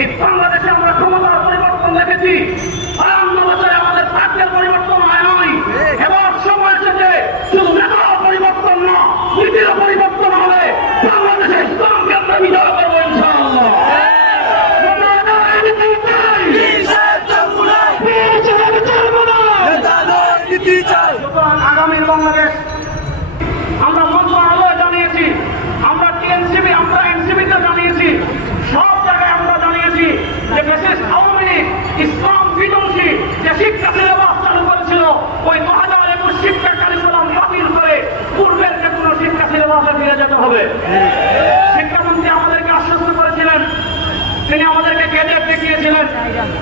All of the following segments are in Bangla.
এই বাংলাদেশে আমরা ক্ষমতার পরিবর্তন দেখেছি। 52 বছরে আমাদের ভাগ্যের পরিবর্তন হয় নাই। এবার সময় এসেছে শুধু নেতার পরিবর্তন না, নীতির পরিবর্তন হবে। বাংলাদেশে ইসলামকে আমরা বিজয় করবো ইনশাআল্লাহ। আগামীর বাংলাদেশ আমরা মন্ত্রণালয়ে জানিয়েছি, আমরা টিএনসিবি, আমরা এনসিবিতে জানিয়েছি, সব জায়গায় আমরা জানিয়েছি যে বিশেষ আওয়ামী লীগ ইসলাম বিধ্বংসী যে শিক্ষা সিলেবাস চালু করেছিল ওই 2021 শিক্ষা কারিকুলাম বাতিল করে পূর্বের যে কোনো শিক্ষা সিলেবাসে ফিরে যেতে হবে। শিক্ষামন্ত্রী আমাদেরকে আশ্বস্ত করেছিলেন, তিনি আমাদেরকে গেজেট দেখিয়েছিলেন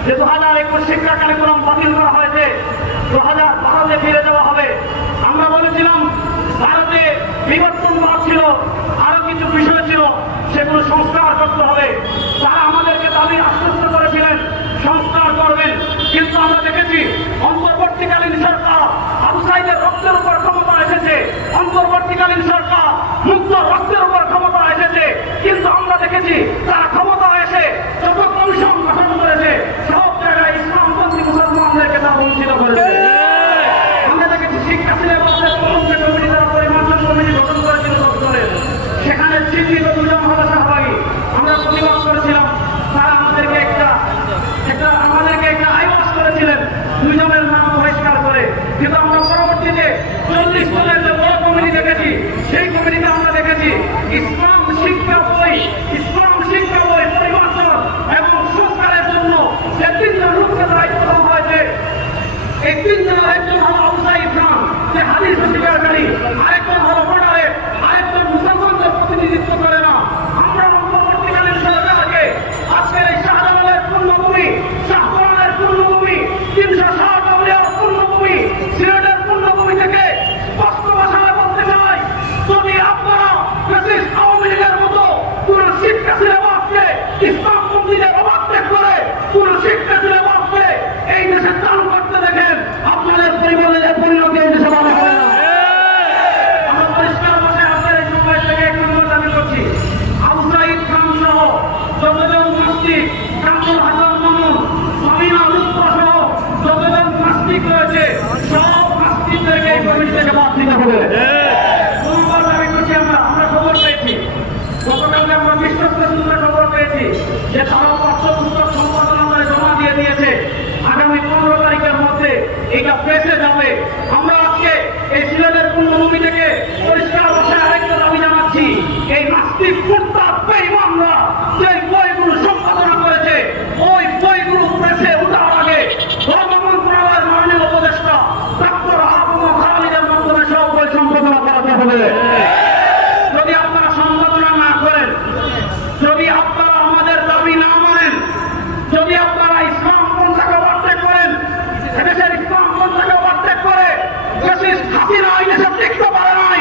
যে 2021 শিক্ষা কারিকুলাম বাতিল করা হয়েছে, 2012-তে ফিরে যাওয়া হবে। আমরা বলেছিলাম ভারতে বিবর্তনবাদ ছিল, আরো কিছু বিষয় ছিল, সেগুলো সংস্কার করতে হবে। তারা আমাদেরকে দাবি আশ্বস্ত করেছিলেন সংস্কার করবেন, কিন্তু আমরা দেখেছি অন্তর্বর্তীকালীন সরকার আবু সাইদের রক্তের উপর ক্ষমতা এসেছে, অন্তর্বর্তীকালীন সরকার মুক্ত রক্তের উপর ক্ষমতা এসেছে, কিন্তু আমরা দেখেছি তারা ক্ষমতা এসে যত কমিশন গঠন করেছে সব জায়গায় ইসলামপন্থী মুসলমানদেরকে তারা বঞ্চিত করেছে। আমরা দেখেছি শিক্ষা সিলেবাসের প্রথম যে কমিটি তারা পরিমার্জন কমিটি গঠন করেছিল দপ্তরের, সেখানে চিহ্নিত দুজন হলো সহভাগী। আমরা প্রতিবাদ করেছিলাম, তারা আমাদেরকে একটা আইওয়াস করেছিলেন দুইজনের নাম বহিষ্কার করে, কিন্তু আমরা পরবর্তীতে 40 জনের যে বড় কমিটি দেখেছি, সেই কমিটিতে আমরা দেখেছি ইসলাম শিক্ষা বই পরিবর্তন এবং সংস্কারের জন্য যে 3 জন লোককে দায়িত্ব দেওয়া হয়েছে। এই 3 জনের একজন হলো আবু সাঈদ খান, যে হাদিস স্বীকারকারী, আরেকজন হলো বর্ডারের, আরেকজন মুসলমানদের প্রতিনিধিত্ব করে না। আমরা অন্তর্বর্তীকালীন সরকারকে আজকের এই শাহজালালের পূর্ণভূমি, শাহজালালের পূর্ণভূমি, 360 আউলিয়ার পূর্ণভূমি, সিলেটের পূর্ণভূমি থেকে স্পষ্ট ভাষায় বলতে চাই, যদি আপনারা ফ্যাসিস্ট আওয়ামী লীগের মতো কোন শিক্ষা সিলেবাসকে ইসলামপন্থীদের অবাধ্য করে কোন শিক্ষা সিলেবাসকে এই দেশে চালু করতে দেখেন, আপনাদের পরিবারের পরিণতি এই দেশে ভালো হবে না। আমরা পরিষ্কার ভাষায় আপনাদের এই সমাজ থেকে এক নম্বর দাবি করছি, আবু সাঈদ খান সহ যতজন নাস্তিক, কামরুল হাসান মামুন, সামিনা লুৎফা সহ যতজন নাস্তিক রয়েছে সব নাস্তিকদেরকে এই কমিটি থেকে বাদ দিতে হবে। নম্বর দাবি করছি আমরা খবর পেয়েছি, গতকালকে আমরা বিশ্বস্ত সূত্রে খবর পেয়েছি যে তারা পাঠ্যপুস্তক সম্পাদনা করে জমা দিয়ে দিয়েছে, আগামী 15 তারিখের মধ্যে এটা প্রেসে যাবে। আমরা আজকে এই সিলেটের পূর্ণভূমি থেকে পরিষ্কার ভাষায় আরেকটা দাবি জানাচ্ছি, এই নাস্তিক মুরতাদ বেঈমানরা যে বইগুলো সম্পাদনা করেছে ওই বইগুলো প্রেসে ওঠার আগে ধর্ম মন্ত্রণালয়ের মাননীয় উপদেষ্টা ডক্টর আবু খালিদের মাধ্যমে সব বই সম্পাদনা করাতে হবে। যদি আপনারা সম্পাদনা না করেন, যদি আপনারা আমাদের দাবি না মানেন, যদি আপনারা ইসলাম পন্থাকে ওভারটেক করেন, এদেশের ইসলাম পন্থাকে ওভারটেক করে ফ্যাসিস্ট হাসিনা ওই দেশে টিকতে পারে নাই,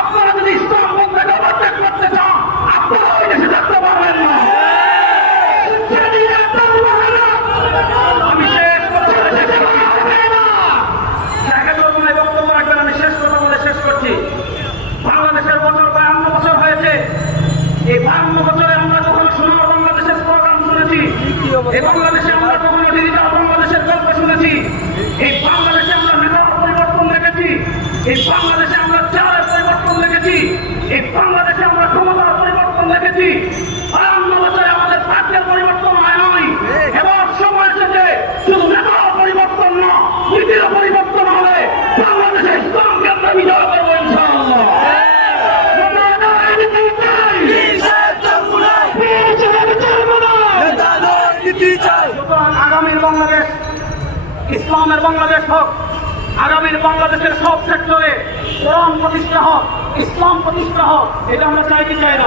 আপনারা যদি ইসলাম পন্থাকে ওভারটেক করতে চান আপনারা ওই দেশে থাকতে পারবেন না। আমি শেষ কথা বক্তব্য রাখবেন, আমি শেষ কথা বলে শেষ করছি। বাংলাদেশের বছর 52 বছর হয়েছে। এই 52 বছরে আমরা কখনো সোনার বাংলাদেশের প্রোগ্রাম শুনেছি, এই বাংলাদেশে আমরা কখনো ডিজিটাল বাংলাদেশের গল্প শুনেছি, এই বাংলাদেশে আমরা নেতার পরিবর্তন দেখেছি, এই বাংলাদেশে আমরা চালের পরিবর্তন দেখেছি, এই বাংলাদেশে আমরা ক্ষমতার পরিবর্তন দেখেছি। 52 বছরে আমাদের ভাগ্যের পরিবর্তন হয় নাই। এবার সময় এসেছে শুধু নেতার পরিবর্তন না, নীতির পরিবর্তন হবে। বাংলাদেশে ইসলামকে আমরা বিজয় করবো ইনশাআল্লাহ। আগামীর বাংলাদেশ ইসলামের বাংলাদেশ হোক, আগামীর বাংলাদেশের সব সেক্টরে কোরআন প্রতিষ্ঠা হোক, ইসলাম প্রতিষ্ঠা হোক, এটা আমরা চাই কি চাই না?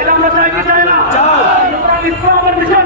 এটা আমরা চাই কি চাই না? ইসলামের মিশন